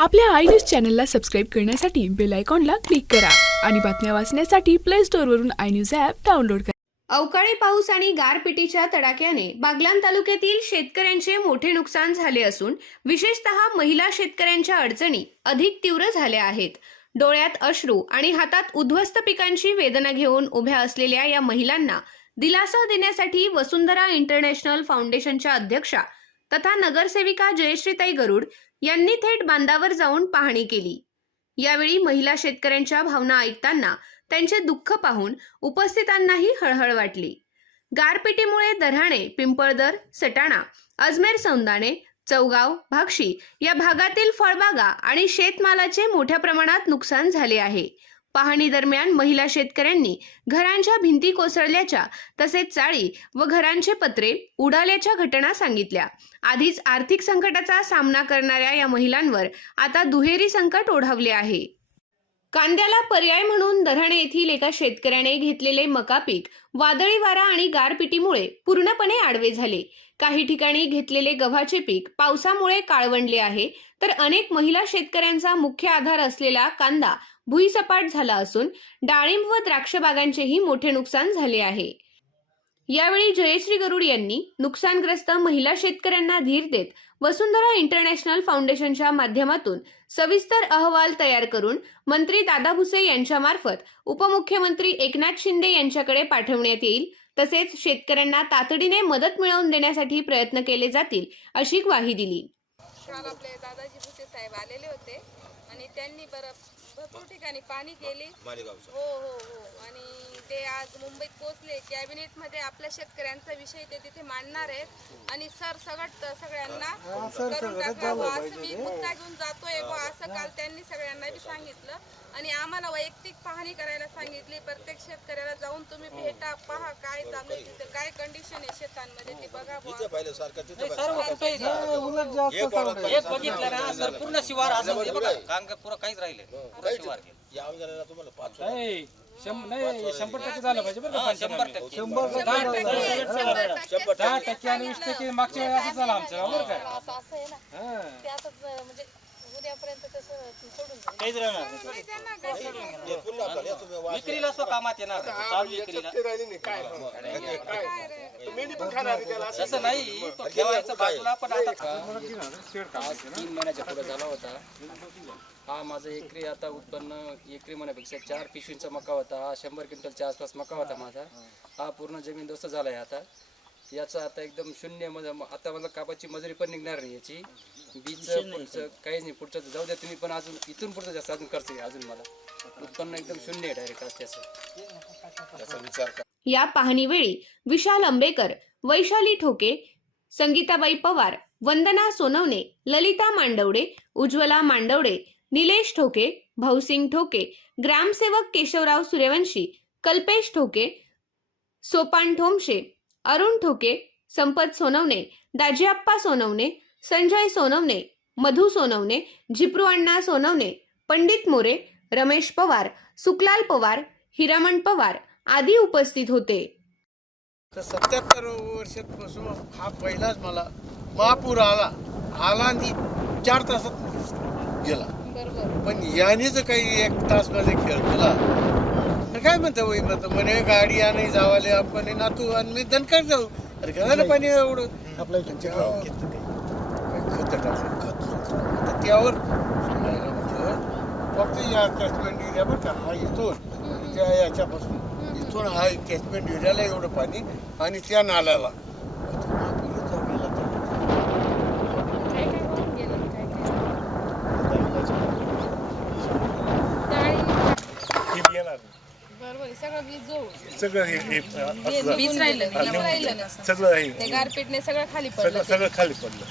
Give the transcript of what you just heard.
आपल्या I news चॅनलला subscribe करण्यासाठी बेल आयकॉनला क्लिक करा आणि बातम्या वाचण्यासाठी प्ले स्टोअरवरून आय न्यूज ॲप डाउनलोड करा. अवकाळी पाऊस आणि गारपिटीच्या तडाख्याने बागलाण तालुक्यातील शेतकऱ्यांचे मोठे नुकसान झाले असून विशेषतः महिला शेतकऱ्यांच्या अडचणी अधिक तीव्र झाल्या आहेत. डोळ्यात अश्रू आणि हातात उद्ध्वस्त पिकांची वेदना घेऊन उभ्या असलेल्या या महिलांना दिलासा देण्यासाठी वसुंधरा इंटरनॅशनल फाउंडेशनच्या अध्यक्षा तथा नगरसेविका जयश्रीताई गरुड यांनी थेट बांधावर जाऊन पाहणी केली. यावेळी महिला शेतकऱ्यांच्या भावना ऐकताना त्यांचे दुःख पाहून उपस्थितांनाही हळहळ वाटली. गारपिटीमुळे दऱ्हाणे, पिंपळदर, सटाणा, अजमेर सौंदाणे, चौगाव, भाक्षी या भागातील फळबागा आणि शेतमालाचे मोठ्या प्रमाणात नुकसान झाले आहे. पाहणी दरम्यान महिला शेतकऱ्यांनी घरांच्या भिंती कोसळल्याच्या तसेच चाळी व घरांचे पत्रे उडाल्याच्या घटना सांगितल्या. आधीच आर्थिक संकटाचा सामना करणाऱ्या या महिलांवर आता दुहेरी संकट ओढावले आहे. कांद्याला पर्याय म्हणून दऱ्हाणे येथील एका शेतकऱ्याने घेतलेले मका पीक वादळी वारा आणि गारपिटीमुळे पूर्णपणे आडवे झाले. काही ठिकाणी घेतलेले गव्हाचे पीक पावसामुळे काळवंडले आहे, तर अनेक महिला शेतकऱ्यांचा मुख्य आधार असलेला कांदा भुईसपाट झाला असून डाळिंब व द्राक्ष बागांचेही मोठे नुकसान झाले आहे. यावेळी जयश्री गरुड यांनी नुकसानग्रस्त महिला शेतकऱ्यांना धीर देत वसुंधरा इंटरनॅशनल फाउंडेशनच्या माध्यमातून सविस्तर अहवाल तयार करून मंत्री दादा भुसे यांच्यामार्फत उपमुख्यमंत्री एकनाथ शिंदे यांच्याकडे पाठवण्यात येईल. तसेच शेतकऱ्यांना तातडीने मदत मिळवून देण्यासाठी प्रयत्न केले जातील अशी ग्वाही दिली. काल आपले दादाजी भुसे साहेब आलेले होते आणि त्यांनी भरपूर ठिकाणी पाणी केले. हो हो हो आणि ते आज मुंबईत पोहोचले. कॅबिनेटमध्ये आपल्या शेतकऱ्यांचा विषय ते तिथे मांडणार आहेत आणि सरसकट सगळ्यांना करून टाकावं असं मी मुद्दा घेऊन जातोय असं काल त्यांनी सगळ्यांना बी सांगितलं आणि आम्हाला वैयक्तिक पाहणी करायला सांगितली. प्रत्येक शेतकऱ्याला जाऊन तुम्ही भेटा, पहा काय चालू आहे, तिथे काय कंडिशन आहे शेतांमध्ये ते बघा. पूर्ण शिवार असं पुरं काहीच राहिले पुरं शिवार नाही 100% झालं पाहिजे बरं का. 100% 10% आणि 20% मागच्या वेळेला असं झालं आमचं बरं काय. काहीच राहणार विक्रीला सो कामात येणार चालू विक्रीला तसं नाही तो ठेवायचं बाजूला. पण आता 3 महिन्याच्या पुढे झाला होता. हा माझं एकरी आता उत्पन्न एकरी म्हणण्यापेक्षा 4 पिशवींचा मका होता. हा 100 क्विंटलच्या आसपास मका होता माझा. हा पूर्ण जमीन दोस्त झाला आहे. आता याचा आता एकदम शून्य आता मला कापाची मजुरी पण निघणार नाही. याची बीजचं पुढचं काहीच नाही. पुढचं जाऊ द्या तुम्ही, पण अजून इथून पुढचं जास्त अजून खर्च आहे. अजून मला उत्पन्न एकदम शून्य आहे डायरेक्ट आज त्याचा विचार करा. या पाहणीवेळी विशाल अंबेकर, वैशाली ठोके, संगीताबाई पवार, वंदना सोनवणे, ललिता मांडवडे, उज्ज्वला मांडवडे, निलेश ठोके, भाऊसिंग ठोके, ग्रामसेवक केशवराव सूर्यवंशी, कल्पेश ठोके, सोपान ठोमशे, अरुण ठोके, संपत सोनवणे, दाजीआप्पा सोनवणे, संजय सोनवणे, मधु सोनवणे, झिप्रू अण्णा सोनवणे, पंडित मोरे, रमेश पवार, सुकलाल पवार, हिरामण पवार आदी उपस्थित होते. 77 वर्षापासून हा पहिलाच मला महापूर आला आणि 4 तासात गेला. पण यानेच काही 1 तास मध्ये खेळ केला. काय म्हणतं वही म्हणतं म्हणे गाडी आणि जावाले आपण नातू आणि मी दणकार जाऊ. अरे घराला पाणी एवढं आपल्या खत टाकलं खत त्यावर म्हटलं फक्त या कॅचमेंट एरिया बरं का. हा इथून त्या याच्यापासून इथून हा कॅचमेंट एरियाला एवढं पाणी आणि त्या नाल्याला सगळं गारपीटने सगळं खाली पडलं.